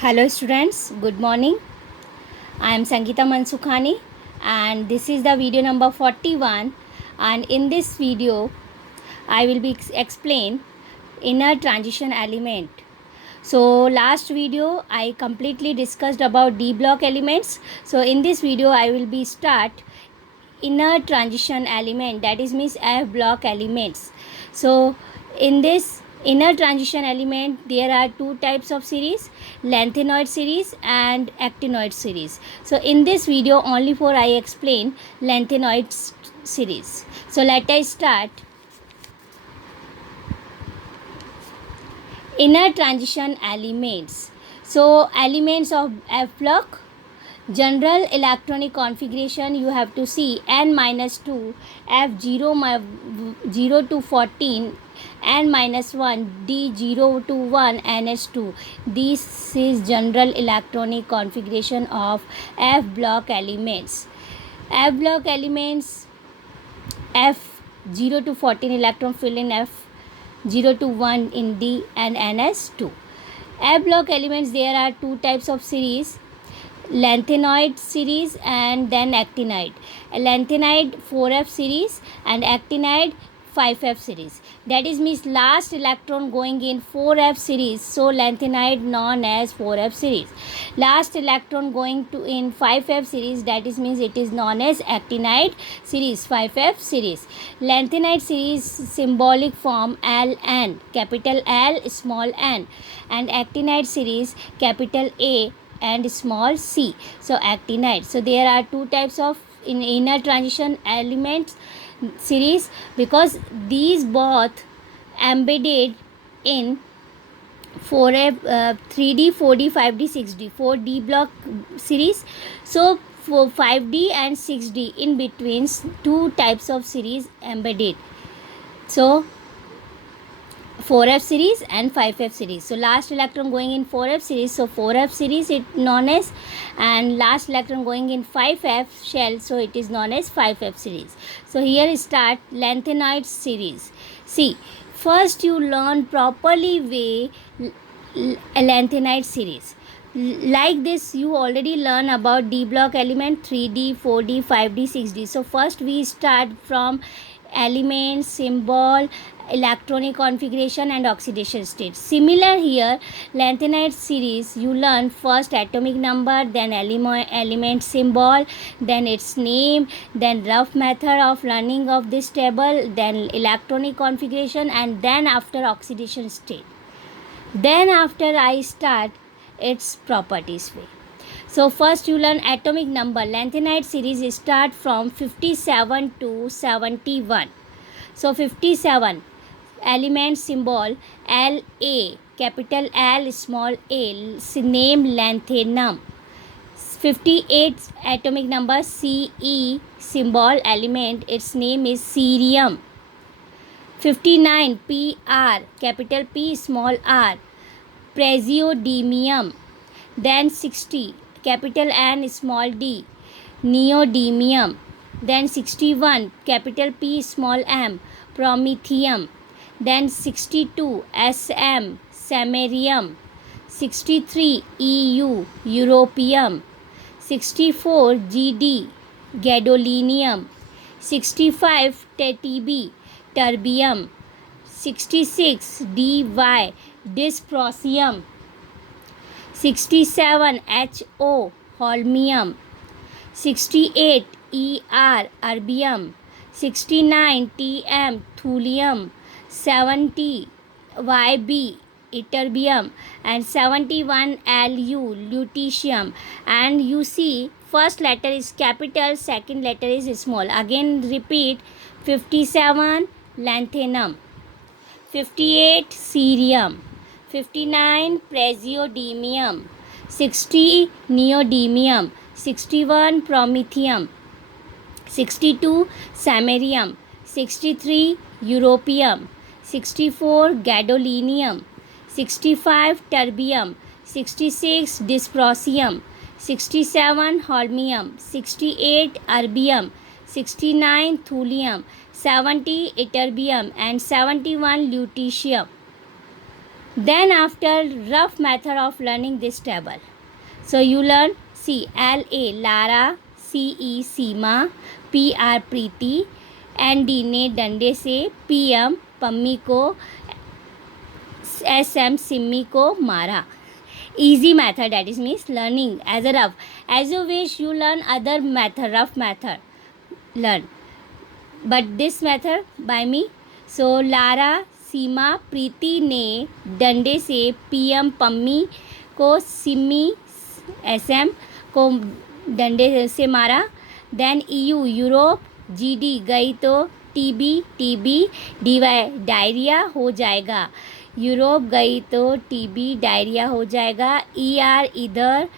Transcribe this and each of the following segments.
Hello students, good morning. I am Sangeeta Mansukhani and this is the video number 41, and in this video I will be explain inner transition element. So last video I completely discussed about D block elements. So in this video I will be start inner transition element, that is means F block elements. So in this inner transition element there are two types of series, lanthanoid series and actinoid series. So in this video only for I explain lanthanoid series. So let us start. Inner transition elements. So elements of F block: general electronic configuration, you have to see n-2 f0 to 14 n-1 d0 to 1 ns2. This is general electronic configuration of F block elements. F block elements: f0 to 14 electron field in f0 to 1 in d and ns2. F block elements, there are two types of series, lanthanoid series and then actinide. Lanthanoid 4f series and actinide 5f series. That is means last electron going in 4f series, so lanthanide known as 4f series. Last electron going to in 5f series, that is means it is known as actinide series, 5f series. Lanthanide series symbolic form Ln, capital L small n, and actinide series capital A and small c. So actinide. So there are two types of inner transition elements series, because these both embedded in 4F 3D 4D 5D 6D 4D block series. So for 5D and 6D in between two types of series embedded. So 4f series and 5f series. So last electron going in 4f series, so 4f series it known as, and last electron going in 5f shell, so it is known as 5f series. So here start lanthanoid series. See, first you learn properly way lanthanide series. Like this you already learn about D block element 3D 4D 5D 6D. So first we start from element, symbol, electronic configuration and oxidation state. Similar here, lanthanide series you learn first atomic number, then element symbol, then its name, then rough method of learning of this table, then electronic configuration, and then after oxidation state. Then after I start its properties way. So first you learn atomic number. Lanthanide series start from 57 to 71. So 57, element symbol La, capital L small a, name lanthanum. 58 atomic number Ce, symbol element, its name is cerium. 59 Pr, capital P small r, praseodymium. Then 60, capital N small d, neodymium. Then 61, capital P small m, promethium. Then 62, Sm, samarium. 63, Eu, europium. 64, Gd, gadolinium. 65, Tb, terbium. 66, Dy, dysprosium. 67, Ho, holmium. 68, erbium. 69, Tm, thulium. 70, Yb, ytterbium, and 71, Lu, lutetium. And you see first letter is capital, second letter is small. Again repeat: 57 lanthanum, 58 cerium, 59 praseodymium, 60 neodymium, 61 promethium, 62 samarium, 63 europium, 64 gadolinium, 65 terbium, 66 dysprosium, 67 holmium, 68 erbium, 69 thulium, 70 ytterbium, and 71 lutetium. Then after rough method of learning this table, so you learn C, L A Lara, C E Seema, P R Preeti, N D ने डंडे से, P M Pammi को, S M Simmi को मारा. Easy method, that is means learning as a rough. As you wish you learn other method, rough method learn, but this method by me. So Lara, सीमा, प्रीति ने डंडे से PM Pammi को, Simi SM को डंडे से मारा. देन EU यूरोप, GD गई तो TB DY डायरिया हो जाएगा. यूरोप गई तो TB डायरिया हो जाएगा. ER इधर,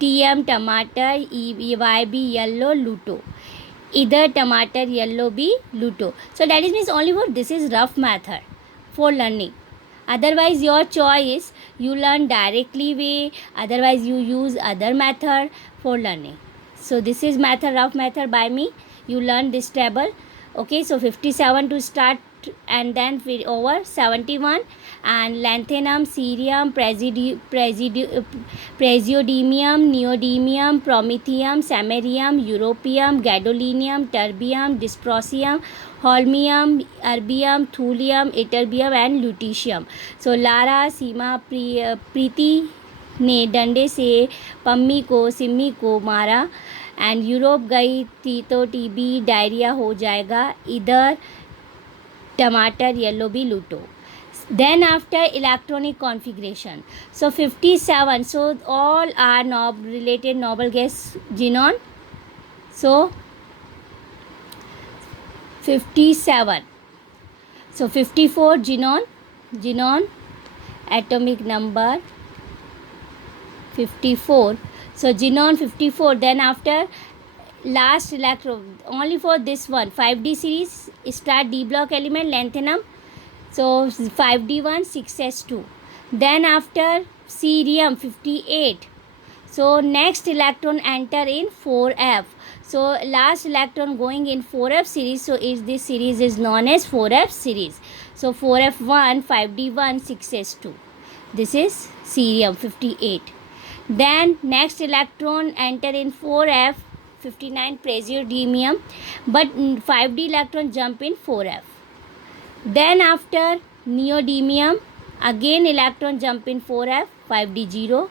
TM टमाटर, YB येलो लूटो. इधर टमाटर येलो भी लूटो. So that is means only for this is rough method for learning. Otherwise your choice, you learn directly way, otherwise you use other method for learning. So this is method, rough method by me. You learn this table. Okay, so 57 to start, and then over 71, and lanthanum, cerium, praseodymium, neodymium, promethium, samarium, europium, gadolinium, terbium, dysprosium, holmium, erbium, thulium, ytterbium and lutetium. So Lara, सीमा, प्रीति ने डंडे से पम्मी को, सिम्मी को मारा. And Europe गई थी तो TB diarrhoea हो जाएगा. इधर टमाटर येलो भी लूटो. Then after electronic configuration, so 57, so all are related noble gas xenon. So 57, so 54 xenon atomic number 54. So xenon 54. Then after last electron, only for this one 5D series, start D block element lanthanum, so 5D1 6S2. Then after cerium 58, so next electron enter in 4F. So last electron going in 4F series, so this series is known as 4F series. So 4F1 5D1 6S2. This is cerium 58. Then next electron enter in 4F 59 praseodymium, but 5D electron jump in 4F. Then after neodymium, again electron jump in 4F 5D0.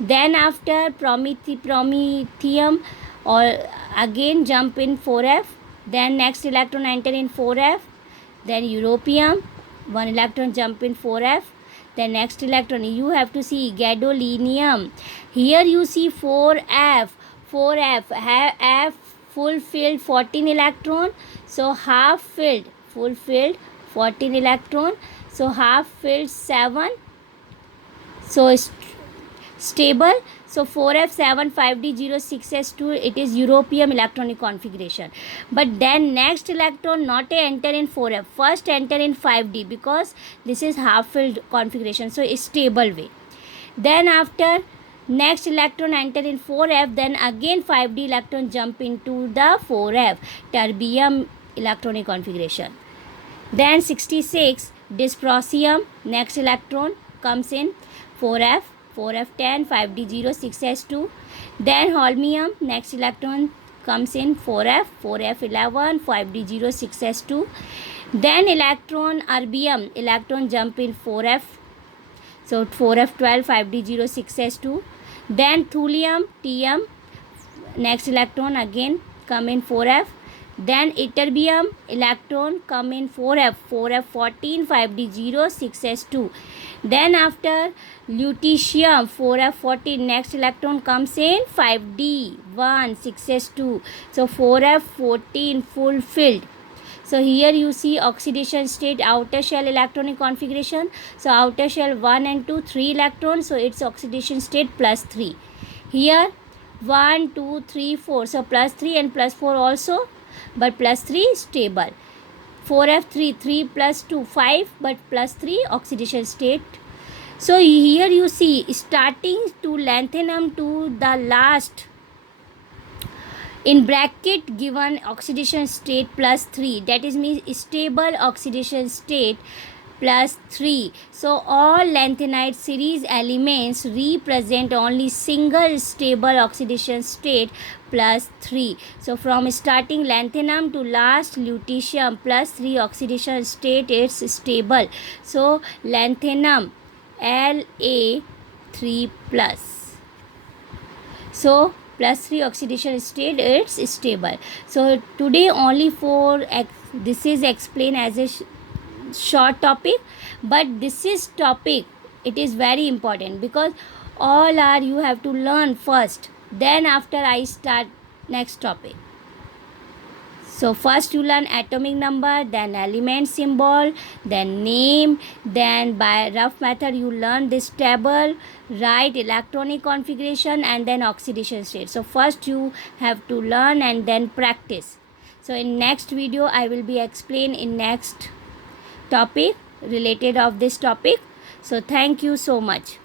Then after promethium, or again jump in 4F. Then next electron enter in 4F. Then europium, one electron jump in 4F. Then next electron you have to see gadolinium. Here you see 4F. F full filled 14 electron. So half filled, full filled 14 electron. So half filled 7. So stable. So 4F7 5D0 6S2, it is europium electronic configuration. But then next electron not enter in 4F, first enter in 5D, because this is half filled configuration, so it's stable way. Then after next electron enter in 4F, then again 5D electron jump into the 4F, terbium electronic configuration. Then 66 dysprosium, next electron comes in 4F 4F10 5D0 6S2. Then holmium, next electron comes in 4F 4F11 5D0 6S2. Then electron erbium, electron jump in 4F, so 4F12 5D0 6S2. Then thulium TM, next electron again come in 4F. Then ytterbium electron come in 4F 4F14 5D0 6S2. Then after lutetium 4F14, next electron comes in 5D1 6S2. So 4F14 full filled. So here you see oxidation state, outer shell electronic configuration. So outer shell 1 and 2 3 electrons, so its oxidation state +3. Here 1 2 3 4, so +3 and +4 also, but +3 stable. 4F3 3 plus 2 5, but +3 oxidation state. So here you see starting to lanthanum to the last in bracket given oxidation state +3, that is means stable oxidation state plus 3. So all lanthanide series elements represent only single stable oxidation state plus 3. So from starting lanthanum to last lutetium plus 3 oxidation state, it's stable. So lanthanum La3 plus. So plus 3 oxidation state, it's stable. So today only for this is explained as a short topic, but this is topic, it is very important, because all are you have to learn first, then after I start next topic. So first you learn atomic number, then element symbol, then name, then by rough method you learn this table, write electronic configuration, and then oxidation state. So first you have to learn and then practice. So in next video I will be explain in next topic related of this topic. So thank you so much.